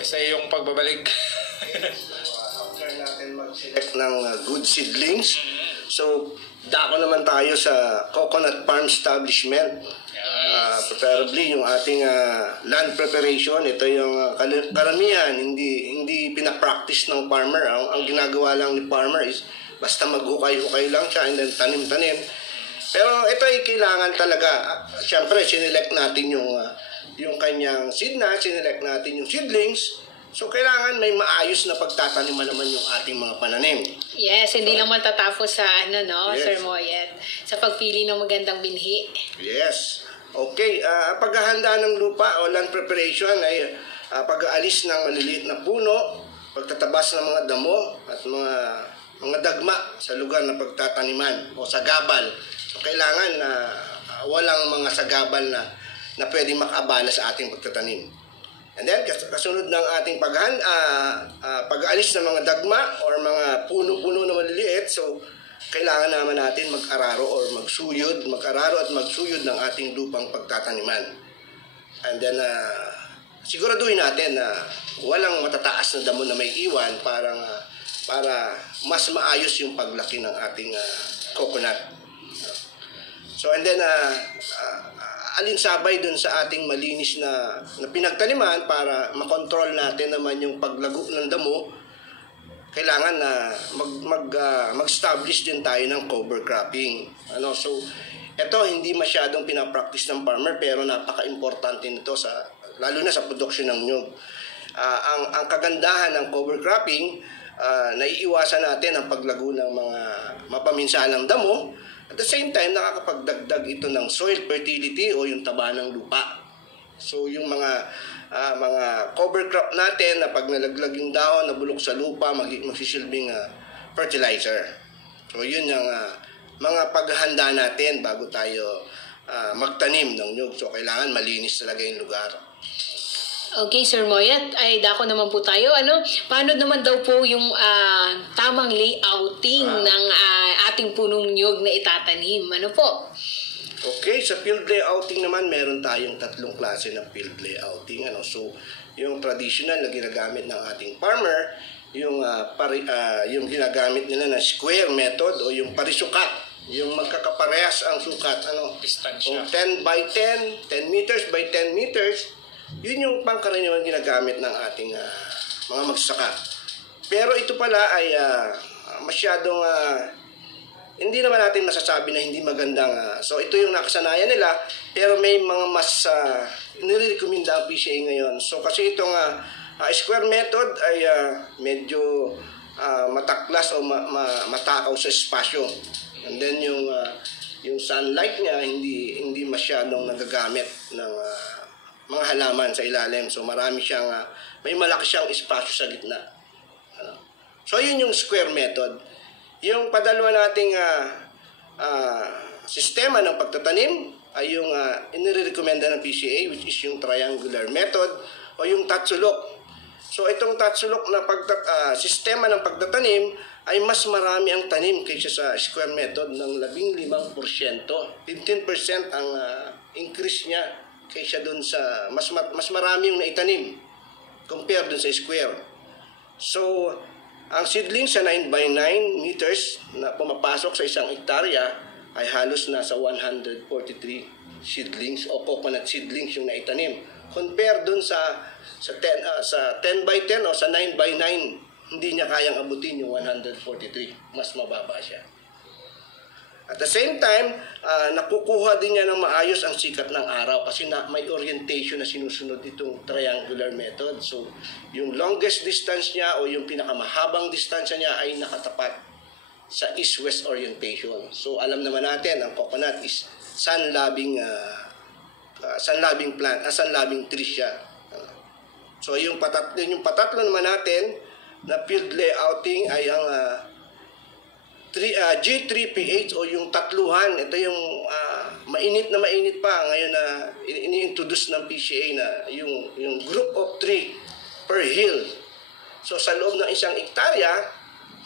isa yung pagbabalik. After natin mag-select ng good seedlings, so dako naman tayo sa Coconut Farm Establishment. Preferably yung ating land preparation, ito yung karamihan, hindi pinapractice ng farmer. Ang ginagawa lang ni farmer is basta maghukay-hukay lang siya and then tanim-tanim. Pero ito ay kailangan talaga, siyempre sinelect natin yung kanyang seed na, sinelect natin yung seedlings. So kailangan may maayos na pagtataniman naman yung ating mga pananim. Yes, hindi lang matatapos sa Yes. Sir Moyet, sa pagpili ng magandang binhi. Yes. Okay, paghahanda ng lupa o land preparation ay pag-aalis ng maliliit na puno, pagtatabas ng mga damo at mga dagma sa lugar na pagtataniman o sagabal. So kailangan na walang mga sagabal na pwedeng makaabala sa ating pagtatanim. And then kasunod ng ating pag-aalis ng mga dagma or mga puno-puno na maliliit, so kailangan naman natin mag-araro at magsuyod ng ating lupang pagtataniman. And then, siguraduhin natin na walang matataas na damo na may iwan, parang para mas maayos yung paglaki ng ating coconut. So and then alinsabay dun sa ating malinis na pinagtaniman para makontrol natin naman yung paglago ng damo, kailangan na mag-establish din tayo ng cover cropping. So ito hindi masyadong pinapractice ng farmer pero napaka-importante nito lalo na sa production ng nyug. Ang kagandahan ng cover cropping, naiiwasan natin ang paglago ng mga mapaminsanang damo. At the same time, nakakapagdagdag ito ng soil fertility o yung taba ng lupa. So yung mga cover crop natin na pag nalaglag yung dahon, nabulok sa lupa, magsisilbing fertilizer. So yun yung mga paghahanda natin bago tayo magtanim ng nyug. So kailangan malinis talaga yung lugar. Okay, Sir Moyet, ay dako naman po tayo. Paano naman daw po yung tamang layouting ng ating punong nyug na itatanim? Ano po? Okay, sa field layouting naman, meron tayong 3 klase ng field layouting. So, yung traditional na ginagamit ng ating farmer, yung ginagamit nila na square method o yung parisukat, yung magkakaparehas ang sukat. Distansya. Kung 10 by 10, 10 meters by 10 meters, yun yung pangkaraniwan ginagamit ng ating mga magsasaka. Pero ito pala ay masyadong hindi naman natin masasabi na hindi magandang. So ito yung nakasanayan nila, pero may mga mas nirekomenda ang PCA ngayon. So kasi itong square method ay medyo mataklas o matakaw sa espasyo. And then yung sunlight niya hindi masyadong nagagamit ng mga halaman sa ilalim. So marami siyang may malaki siyang espasyo sa gitna. So yun yung square method. Yung padalwa nating sistema ng pagtatanim ay yung inirekomenda ng PCA, which is yung triangular method o yung tatsulok. So itong tatsulok na sistema ng pagtatanim ay mas marami ang tanim kaysa sa square method ng 15%. 15% ang increase niya kaysa dun sa mas marami yung naitanim compare dun sa square. So ang seedlings sa 9 by 9 meters na pumapasok sa isang hektarya ay halos nasa 143 seedlings o coconut seedlings yung naitanim. Compare dun sa 10 by 10 o sa 9 by 9, hindi niya kayang abutin yung 143. Mas mababa siya. At the same time, nakukuha din niya ng maayos ang sikat ng araw kasi may orientation na sinusunod itong triangular method. So, yung longest distance niya o yung pinakamahabang distansya niya ay nakatapat sa east-west orientation. So, alam naman natin, ang coconut is sun-loving plant, sun-loving tree siya. So, yung patatlo naman natin na field layouting ay ang G3PH o yung tatluhan. Ito yung mainit pa ngayon na ini-introduce ng PCA na yung group of 3 per hill. So sa loob ng isang hektarya,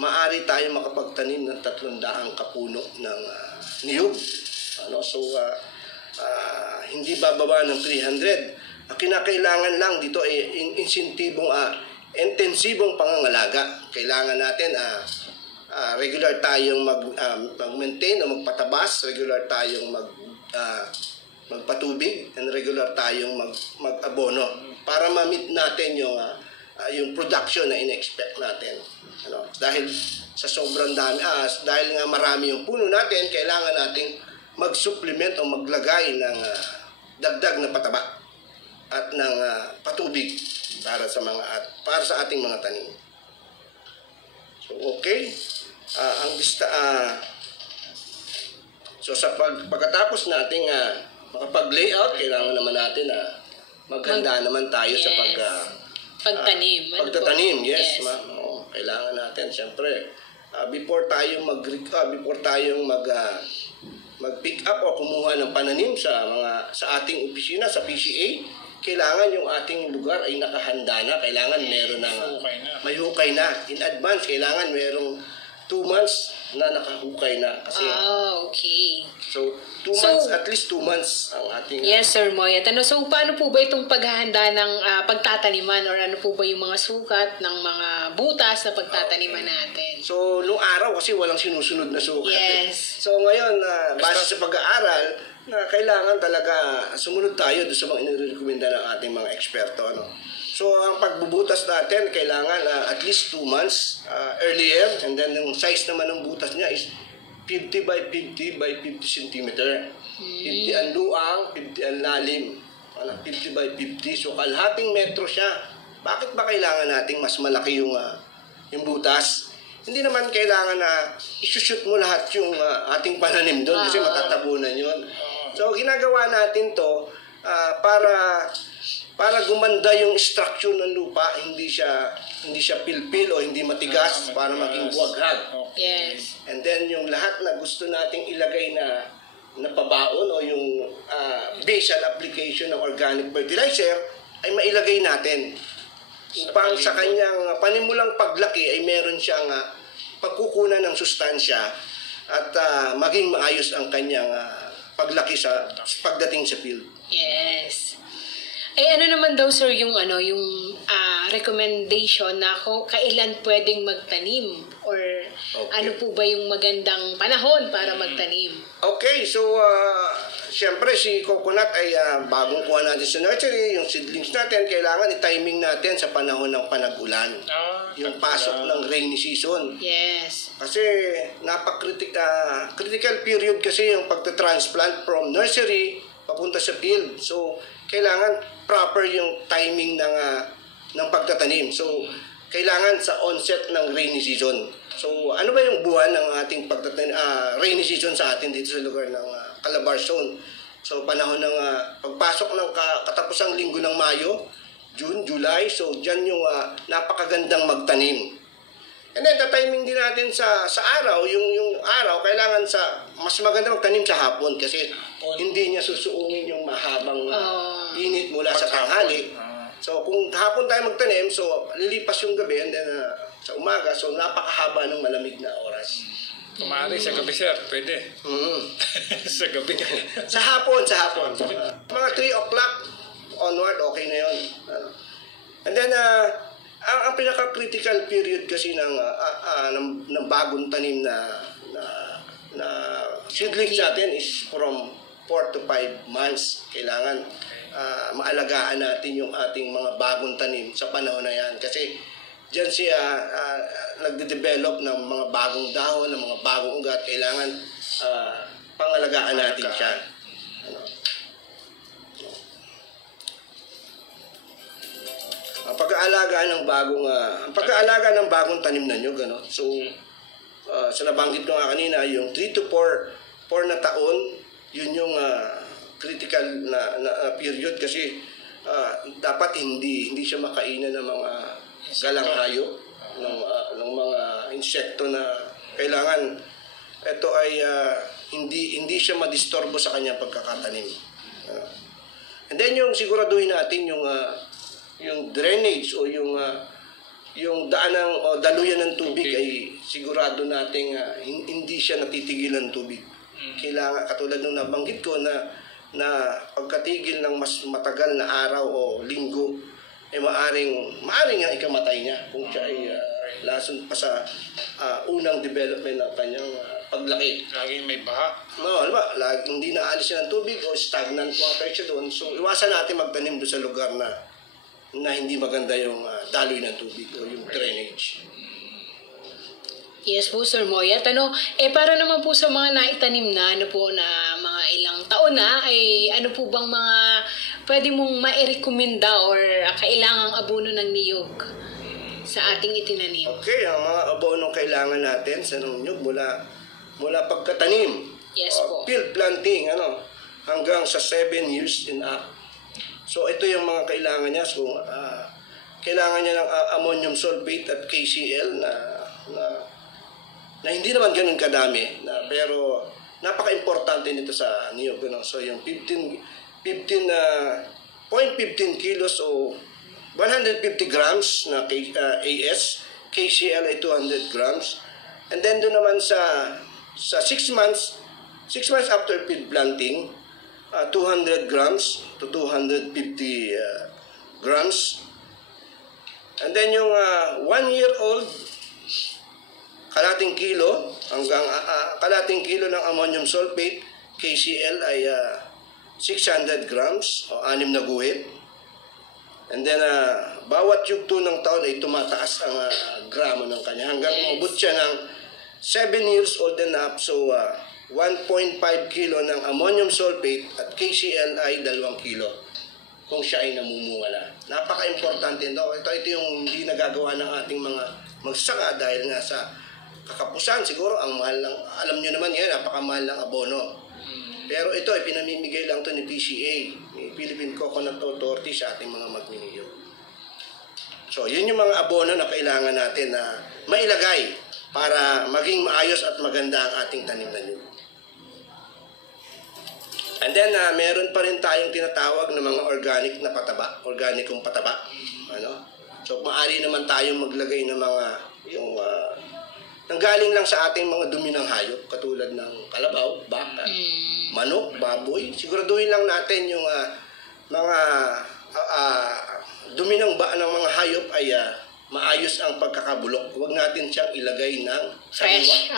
maaari tayo makapagtanim ng 300 kapuno ng niyog. So hindi bababa ng 300. Ang kinakailangan lang dito ay intensibong pangangalaga. Kailangan natin regular tayong mag-maintain o magpatabas, regular tayong magpatubig, and regular tayong mag-abono para ma-meet natin yung production na in-expect natin. Dahil sa sobrang dami, dahil nga marami yung puno natin, kailangan nating mag-supplement o maglagay ng dagdag na pataba at ng patubig para sa ating mga tanim. So okay. So sa pagkatapos nating makapag-layout, kailangan naman natin maghanda naman tayo sa pagtanim. Pagtatanim, yes, ma'am. Kailangan natin siyempre before tayong mag-pick up o kumuha ng pananim sa ating opisina sa PCA, kailangan yung ating lugar ay nakahanda na. Kailangan meron ng may hukay na in advance. Kailangan merong 2 months na nakahukay na. Kasi, Okay. so, 2 months, at least 2 months ang ating... Yes, Sir Moyet. So, paano po ba itong paghahanda ng pagtataniman or ano po ba yung mga sukat ng mga butas na pagtataniman natin? So, noong araw kasi walang sinusunod na sukat. Yes. So, ngayon, base sa pag-aaral, na kailangan talaga sumunod tayo doon sa mga inirekomenda ng ating mga eksperto. Ano? So, ang pagbubutas natin, kailangan at least 2 months earlier. And then, yung size naman ng butas niya is 50 by 50 by 50 centimeter. 50 ang luang, 50 ang lalim. 50 by 50. So, kalahating metro siya. Bakit ba kailangan nating mas malaki yung butas? Hindi naman kailangan na isushoot mo lahat yung ating pananim doon kasi matatabunan yun. So, ginagawa natin to para gumanda yung structure ng lupa, hindi siya pilpil o hindi matigas para maging buwaghag. Yes. And then yung lahat na gusto nating ilagay na pabaon o yung basal application ng organic fertilizer ay mailagay natin upang sa kanyang panimulang paglaki ay meron siyang pagkukunan ng sustansya at maging maayos ang kanyang paglaki sa pagdating sa field. Yes. Ay ano naman daw sir yung recommendation na kailan pwedeng magtanim or ano po ba yung magandang panahon para magtanim? Okay, so siyempre si coconut ay bagong kuha natin sa nursery, yung seedlings natin kailangan i-timing natin sa panahon ng panag-ulan. Yung pasok ng rainy season. Yes. Kasi critical period kasi yung pagta-transplant from nursery papunta sa field. So kailangan proper yung timing ng pagtatanim. So, kailangan sa onset ng rainy season. So, ano ba yung buwan ng ating rainy season sa atin dito sa lugar ng Calabar Zone? So, panahon ng pagpasok ng katapusang linggo ng Mayo, June, July. So, dyan yung napakagandang magtanim. And then, the timing din natin sa araw, yung araw, kailangan mas maganda magtanim sa hapon kasi hindi niya susuungin yung mahabang init mula sa tanghali. So, kung hapon tayo magtanim, so lilipas yung gabi and then sa umaga, so napakahaba ng malamig na oras. Kumari sa gabi, sir. Pwede. Sa gabi. Sa hapon. Mga 3 o'clock onward, okay na yun. And then, ang pinaka-critical period kasi ng bagong tanim na seedlings natin is from 4 to 5 months. Kailangan maalagaan natin yung ating mga bagong tanim sa panahon na yan. Kasi dyan siya nagde-develop ng mga bagong dahon, ng mga bagong ugat. Kailangan pangalagaan natin siya. Ang pag-aalaga ng bagong tanim na nyo, gano. So, sa nabanggit ko nga kanina, yung 3 to 4 na taon, yun yung critical na period kasi dapat hindi siya makainan ng mga galang hayop, ng mga insekto na kailangan ito ay hindi siya madisturbo sa kanyang pagkakatanim. And then yung siguraduhin natin yung drainage o yung daanan o daluyan ng tubig ay sigurado nating hindi siya natitigil ng tubig. Kailangan katulad ng nabanggit ko na pagkatigil ng mas matagal na araw o linggo ay maaring ang ikamatay niya kung siya ay lason pa sa unang development ng kanyang paglaki. Laging may baha. No, alam ba, hindi naalis siya ng tubig o stagnant water siya doon. So iwasan natin magtanim doon sa lugar na hindi maganda yung daloy ng tubig o yung drainage. Yes po, Sir Moyet. Para naman po sa mga naitanim na, mga ilang taon na, ay ano po bang mga pwede mong ma-recommenda or kailangang abono ng niyog sa ating itinanim? Okay, ang mga abono kailangan natin sa niyog mula pagkatanim. Yes po. Field planting, hanggang sa 7 years and up. So, ito yung mga kailangan niya. So, kailangan niya ng ammonium sulfate at KCl na hindi naman ganun kadami, pero napaka-importante nito sa niyog. So, yung 0.15 kilos o 150 grams na AS, KCl ay 200 grams, And then doon naman sa 6 months after field planting, 200 grams to 250 grams. And then yung 1-year-old, kalating kilo hanggang kalating kilo ng ammonium sulfate, KCl ay 600 grams o 6 na guhit. And then bawat yugto ng taon ay tumataas ang gramo ng kanya hanggang umabot siya ng 7 years old and up. So 1.5 kilo ng ammonium sulfate at KCl ay 2 kilo kung siya ay namumunga na. Napaka-importante ito. Ito yung hindi nagagawa ng ating mga magsasaka dahil nga sa kakapusan. Siguro ang mahal ng, alam nyo naman yan, napakamahal ng abono. Pero ito ay pinamimigay lang to ni PCA, ni Philippine Coconut Authority sa ating mga magniniyog. So yun yung mga abono na kailangan natin na mailagay para maging maayos at maganda ang ating tanim na niyog. And then, meron pa rin tayong tinatawag na mga organic na pataba, organikong pataba. So, maaari naman tayong maglagay ng mga, nanggaling lang sa ating mga dumi ng hayop, katulad ng kalabaw, baka, manok, baboy. Siguraduhin lang natin yung mga dumi ng mga hayop ay maayos ang pagkakabulok. Huwag natin siyang ilagay ng fresh.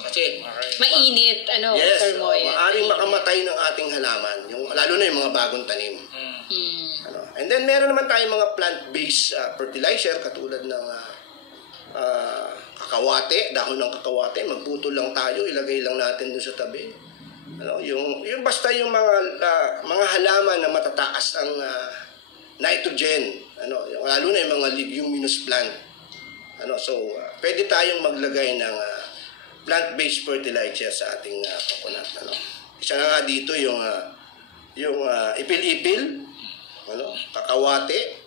Kasi mainit, yes, Sir Moy. maaaring makamatay ng ating halaman, lalo na yung mga bagong tanim. And then meron naman tayong mga plant-based fertilizer katulad ng kakawate, dahon ng kakawate, magputol lang tayo, ilagay lang natin doon sa tabi. Yung basta yung mga halaman na matataas ang nitrogen, lalo na yung mga leguminous plant. So pwede tayong maglagay ng plant-based fertilizer sa ating coconut. Isa na nga dito yung ipil-ipil, kakawate,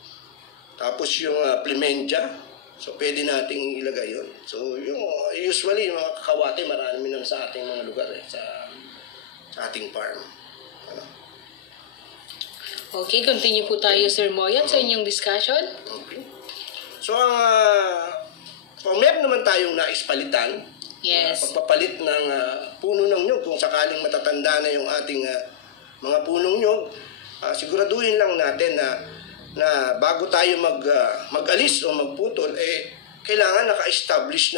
tapos yung plementia. So pwede nating ilagay yun. So usually yung mga kakawate marami naman sa ating mga lugar sa ating farm. Okay, continue po tayo, Sir Moyan, sa inyong discussion. Okay. So, kung meron naman tayong naispalitan, Yes. pagpapalit ng puno ng nyug, kung sakaling matatanda na yung ating mga punong nyug, siguraduhin lang natin na bago tayo mag-alis o magputol, kailangan naka-establish na